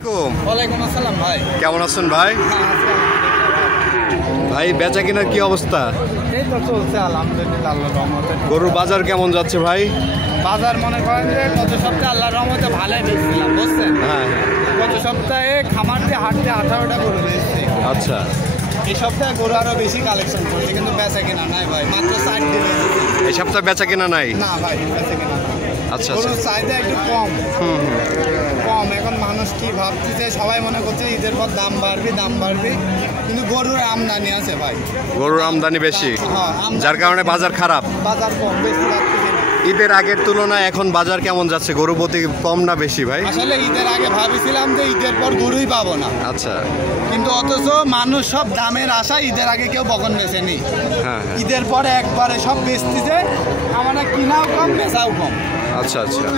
ওয়ালাইকুম আসসালাম ভাই, কেমন আছেন ভাই? ভাই বেচা কেনার কি অবস্থা? এই তো চলছে আলহামদুলিল্লাহ আল্লাহর রহমতে। গরুর বাজার কেমন যাচ্ছে ভাই? বাজার মনে করেন যে গত সপ্তাহে আল্লাহর রহমতে ভালোই বেচছিলাম, বুঝছেন? হ্যাঁ, গত সপ্তাহে খামার দিয়ে হাটতে 18টা গরু বেচছি। আচ্ছা। এই সপ্তাহে গরু আরো বেশি কালেকশন করছে, কিন্তু বেচা কেনা নাই ভাই, মাত্র 60 দিনে। এই সপ্তাহে বেচা কেনা নাই? না ভাই, বেচা কেনা নাই। আচ্ছা, গরুর চাহিদা একটু কম। এখন মানুষ কি ভাবছে, সবাই মনে করছে ঈদের পর দাম বাড়বে, কিন্তু গরুর আমদানি আছে ভাই, গরুর আমদানি বেশি, যার কারণে বাজার খারাপ। বাজার কম, বেশি ঈদের আগের তুলনায় এখন বাজার কেমন যাচ্ছে? গরু প্রতি কম না বেশি ভাই? আসলে ঈদের আগে ভাবিছিলাম যে ঈদের পর গরুই পাবো না, আচ্ছা, কিন্তু অথচ মানুষ সব দামের আশা ঈদের আগে কেউ বকন বেচেনি। হ্যাঁ, ঈদের পরে একবারে সব বেচতেছে, আমাদের কিনাও কম বেচাও কম। আচ্ছা আচ্ছা।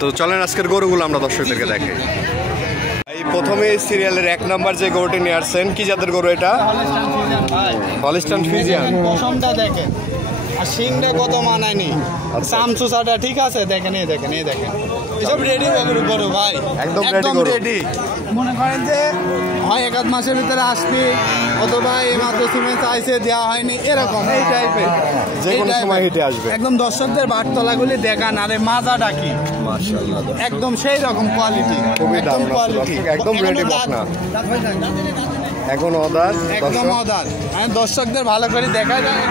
তো চলেন আজকের গরুগুলো আমরা দর্শকদেরকে দেখাই। এই প্রথমে সিরিয়ালের 1 নম্বর যে গরুটি নিয়ে আসছেন, কি জাতের গরু এটা? Holstein Friesian. পশমটা দেখেন আর শিংটা কত মানায়নি, চামচুচাটা ঠিক আছে, দেখেন এই দেখেন এসব রেডি গরু ভাই, একদম রেডি। মনে করেন যে হয় 1 মাসের ভিতরে আসবে, অথবা এই মাত্র সিমেন্ট চাইছে দেওয়া হয়নি, এরকম এই টাইপের, যে কোনো সময় হেঁটে আসবে। একদম দর্শকদের বাটতলাগুলি দেখান, আরে মাজা ডাকি মাশাআল্লাহ, একদম সেই রকম কোয়ালিটি, একদম কোয়ালিটি, একদম রেডি বকনা, এখন অদার, একদম অদার। আমি দর্শকদের ভালো করে দেখা যায়,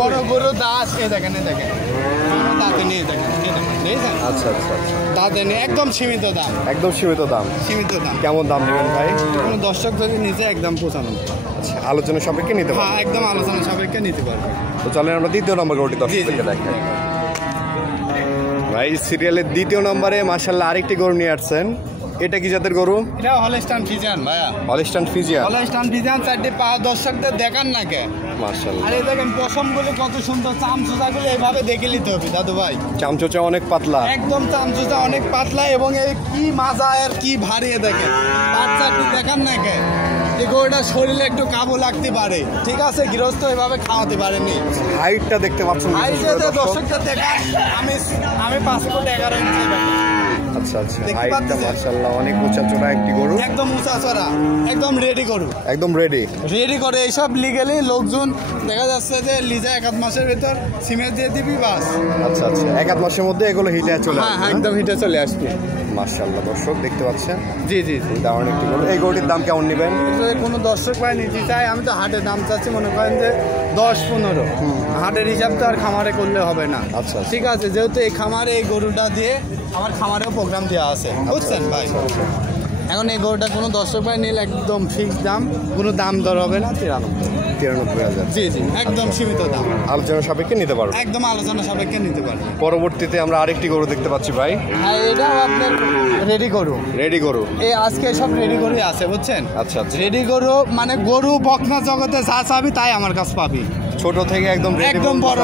বড় গরু দাঁত দেখেন দাঁতে নিয়ে দেখেন, আচ্ছা আচ্ছা আচ্ছা, দাঁতে নিয়ে একদম সীমিত দাম, একদম সীমিত দাম। কেমন দাম নেবেন ভাই? কোনো দর্শক যদি নিচে একদম 95। আচ্ছা, আলোচনা সাপেক্ষে নিতে পারবেন? হ্যাঁ, একদম আলোচনা সাপেক্ষে নিতে পারবে। তো চলেন আমরা 2য় নম্বর গরুটি দর্শকদেরকে দেখাই। ভাই সিরিয়ালের 2য় নম্বরে মাশাআল্লাহ আরেকটি গরু নিয়ে আসছেন, এটা কি জাতের গরু? এটা হলিস্টাইন ফ্রিজিয়ান ভাইয়া, হলিস্টাইন ফ্রিজিয়ান। চারটি পা দর্শকদের দেখান না কে? মাশাআল্লাহ, আরে দেখেন পশমগুলো কত সুন্দর, চামচুচাগুলো এইভাবে দেখে নিতে হবে দাদু ভাই। চামচোচা অনেক পাতলা, একদম চামচুচা অনেক পাতলা, এবং এই কি মাজা আর কি ভারী দেখেন, বাচ্চাটি দেখান না কে? এই গরুটা শরীরে একটু কাবু লাগতে পারে, ঠিক আছে, গৃহস্থ এভাবে খাওয়াতে পারেনি। হাইটটা দেখতে পাচ্ছেন? দর্শকদের দেখান, আমি 5 ফুট 11 ইঞ্চি। আচ্ছা আচ্ছা, হাইটটা মাশাআল্লাহ অনেক উঁচা চড়া একটি গরু, একদম উঁচা চড়া, একদম রেডি গরু, একদম রেডি করে এইসব লিগেলি লোকজন দেখা যাচ্ছে যে লিজা 1 মাসের ভিতর সিমেন্ট দিয়ে দিবি বাস। আচ্ছা আচ্ছা, 1 মাসের মধ্যে এগুলো হিটে চলে আসবে? হ্যাঁ, একদম হিটে চলে আসবে। মাশাআল্লাহ, দর্শক দেখতে পাচ্ছেন? জি, দারুণ একটি গরু। এই গরুটির দাম কেমন নেবেন? কোনো দর্শক ভাই নিতে চাই, আমি তো হাটের দাম চাচ্ছি মনে করেন যে 10-15। হাটের হিসাব তো আর খামারে করলে হবে না। আচ্ছা, ঠিক আছে, যেহেতু এই খামারে এই গরুটা দিয়ে আমার খামারেও প্রোগ্রাম দেওয়া আছে, বুঝছেন ভাই। এখন এই গরুটা কোনো দর্শক ভাই নিলে একদম ফিক্স দাম, কোনো দাম দর হবে না, 93,000। জি, একদম সীমিত দাম, আলোচনা সাপেক্ষে নিতে পারবেন? একদম আলোচনা সাপেক্ষে নিতে পারবেন। পরবর্তীতে আমরা আরেকটি গরু দেখতে পাচ্ছি ভাই, হ্যাঁ, এটাও আপনার রেডি গরু। এই আজকে সব রেডি গরু আছে, বুঝছেন? আচ্ছা আচ্ছা, রেডি গরু মানে গরু বকনা জগতে যা চাবি তাই আমার কাছে পাবি, ছোট থেকে একদম বড়।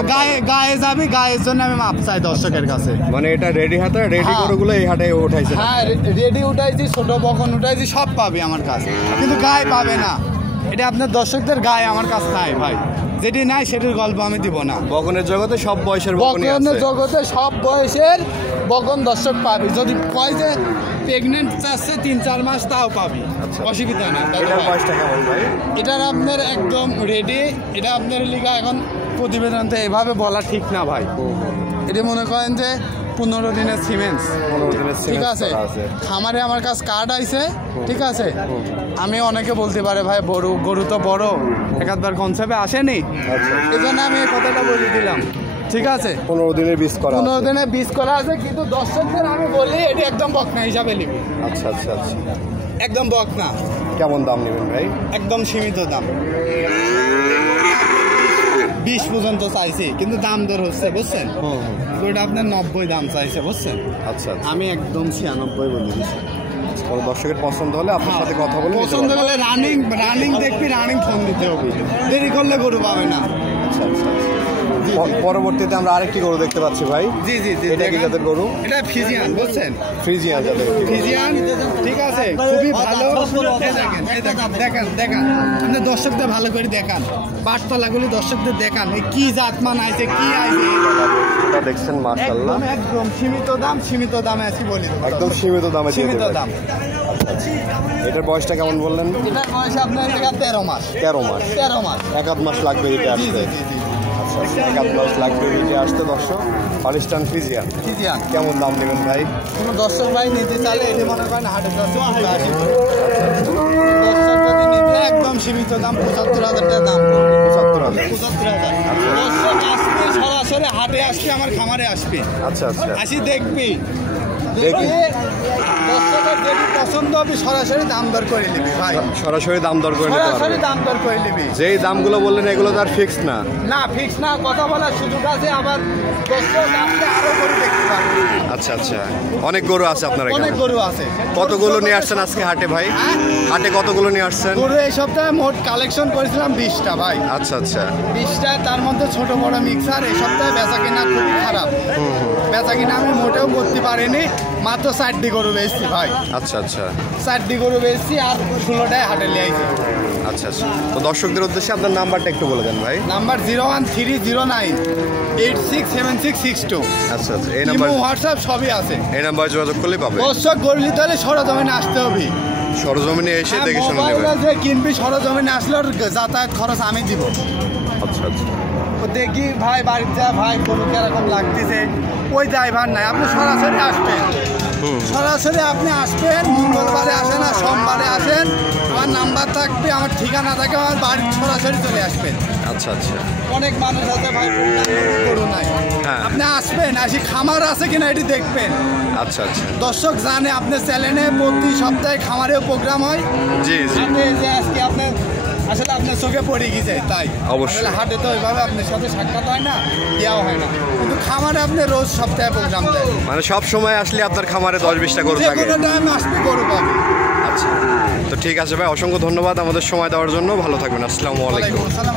গায়ে যাবি, গায়ের জন্য আমি মাপ চাই দর্শকের কাছে। মানে এটা রেডি হাতে, রেডি গরুগুলো এই হাটে উঠাইছে? হ্যাঁ, রেডি উঠাইছি, ছোট বকন উঠাইছি, সব পাবি আমার কাছে, কিন্তু গায়ে পাবে না। এটা আপনার দর্শকদের গায়ে আমার কাছে নাই ভাই, যেটি নাই সেটির গল্প আমি দিব না। বকনের জগতে সব বয়সের বকনের জগতে সব বয়সের বকন দর্শক পাবি, যদি কয় যে প্রেগনেন্ট চাচ্ছে 3-4 মাস, তাও পাবি, অসুবিধা নেই। এটার বয়সটা কেমন ভাই? এটার আপনার একদম রেডি, এটা আপনার লিগা এখন প্রতিবেদনতে এভাবে বলা ঠিক না ভাই। এটা মনে করেন যে 15 দিনের সিমেন্স, ঠিক আছে। খামারে আমার কাছে কার্ড আইছে, ঠিক আছে। আমি অনেকে বলতে পারে ভাই গরু তো বড়, একবার কনসেপ্টে আসেনি, এই জন্য আমি এই কথাটা বলে দিলাম, ঠিক আছে। 15 দিনের বীজ করা আছে, কিন্তু দর্শকদের আমি বলি এটি একদম বকনা হিসাবে লিখি। আচ্ছা আচ্ছা আচ্ছা, একদম বকনা। কেমন দাম নেবেন ভাই? একদম সীমিত দাম, 20 পর্যন্ত চাইছি, কিন্তু দাম দর হচ্ছে, বুঝছেন? ওটা আপনার 90 দাম চাইছে, বুঝছেন? আচ্ছা, আমি একদম 96 বলে দিচ্ছি। কোনো দর্শকের পছন্দ হলে আপনার সাথে কথা বলে, পছন্দ হলে রানিং দেখবি, রানিং ফোন দিতে হবে, দেরি করলে গরু পাবে না। আচ্ছা আচ্ছা, পরবর্তীতে আমরা আরেকটি গরু দেখতে পাচ্ছি ভাই। জি জি জি, এটা কি জাতের গরু? এটা ফিজিয়ান, বুঝছেন? ফ্রিজিয়ান জাতের গরু। ফিজিয়ান, ঠিক আছে, খুবই ভালো। এই দেখেন, এই দেখেন, দেখেন দেখেন, আপনি দর্শকদের ভালো করে দেখান, পাটতলাগুলো দর্শকদের দেখান, এই কি জাতমান আইছে, কি আইছে। এটা দেখছেন মাশাআল্লাহ, একদম একদম সীমিত দামে আছি বলি দেবো। একদম সীমিত দামে দিয়ে সীমিত দেবেন। দাম। এটার বয়সটা কেমন বললেন? এটার বয়স আপনার 13 মাস। 13 মাস। 13 মাস। এক আধ মাস লাগবে এটা জি আসতে। জি জি জি। আচ্ছা আচ্ছা, এক আধ মাস লাগবে এটা আসতে দর্শক। হলিস্টান ফ্রিজিয়ান ফিজিয়ান, কেমন দাম নেবেন ভাই? কোনো দর্শক ভাই নিতে চাইলে এটি মনে করেন হাটে দর্শক যদি নিতে একদম সীমিত দাম, 75,000 টাকা দাম পড়বে। 75,000। 75,000। দর্শক আসবে সরাসরি হাটে আসবে, আমার খামারে আসবে, আচ্ছা আচ্ছা, আসি দেখবি, দেখি। দর্শকের যদি পছন্দ হবে সরাসরি দাম দর করে নিবি ভাই, সরাসরি দাম দর করে নিতে সরাসরি পারবেন। দাম দর করে নিবি। যেই দামগুলো বললেন এগুলো তো আর ফিক্স না। না ফিক্স না, কথা বলার সুযোগ আছে, আবার দর্শক আসলে আরো গরু দেখতে পারবে। আচ্ছা আচ্ছা, অনেক গরু আছে আপনার এখানে? অনেক গরু আছে। কতগুলো নিয়ে আসছেন আজকে হাটে ভাই? হ্যাঁ? হাটে কতগুলো নিয়ে আসছেন? গরু এই সপ্তাহে মোট কালেকশন করেছিলাম 20টা ভাই। আচ্ছা আচ্ছা, 20টা, তার মধ্যে ছোট বড় মিক্সার। এই সপ্তাহে বেচা কিনা খুবই খারাপ, বেচা কিনা আমি মোটেও করতে পারিনি, মাত্র 4টি গরু বেচছি ভাই। আচ্ছা আচ্ছা, 4টি গরু বেচছি আর 16টায় হাটে নিয়ে আইছি। আচ্ছা আচ্ছা। তো দর্শকদের উদ্দেশ্যে আপনার নাম্বারটা একটু বলে দেন ভাই। নাম্বার 01309867662। আচ্ছা আচ্ছা, এই নাম্বার, হোয়াটসঅ্যাপ সবই আছে। এই নাম্বারে যোগাযোগ করলেই পাবে। দর্শক গরু নিতে হলে সরজমিনে আসতে হবে। সরজমিনে এসে হ্যাঁ, দেখে শুনে মোবাইলে নেবেন। যে কিনবি সরজমিনে আসলে ওর যাতায়াত খরচ আমি দিব। আচ্ছা আচ্ছা, ও দেখি ভাই বাড়িতে যা ভাই গরু কিরকম লাগতেছে, ওই ড্রাইভার নাই, আপনি সরাসরি আসবেন। সরাসরি আপনি আসবেন, মঙ্গলবারে আসেন আর সোমবারে আসেন, আমার নাম্বার থাকবে, আমার ঠিকানা থাকে, আমার বাড়ির সরাসরি চলে আসবেন। আচ্ছা আচ্ছা, অনেক মানুষ আছে ভাই গরু নাই, হ্যাঁ। আপনি আসবেন, আসি খামার আছে কিনা এটি দেখবেন। আচ্ছা আচ্ছা, দর্শক জানে আপনার চ্যানেলে প্রতি সপ্তাহে খামারেও প্রোগ্রাম হয়। জি জি, হাটে যে আজকে আপনার আসলে আপনার চোখে পড়ে গেছে, তাই অবশ্যই। আসলে হাটে তো ওইভাবে আপনার সাথে সাক্ষাৎ হয় না, দেওয়া হয় না, কিন্তু খামারে আপনি রোজ সপ্তাহে প্রোগ্রাম দেয়, মানে সব সময় আসলে আপনার খামারে 10-20টা গরু যে থাকে। কোনো টাইমে আসবে গরু পাবে। আচ্ছা, তো ঠিক আছে ভাই, অসংখ্য ধন্যবাদ আমাদের সময় দেওয়ার জন্য। ভালো থাকবেন, আসসালামু আলাইকুম। ওয়ালাইকুম আসসালাম।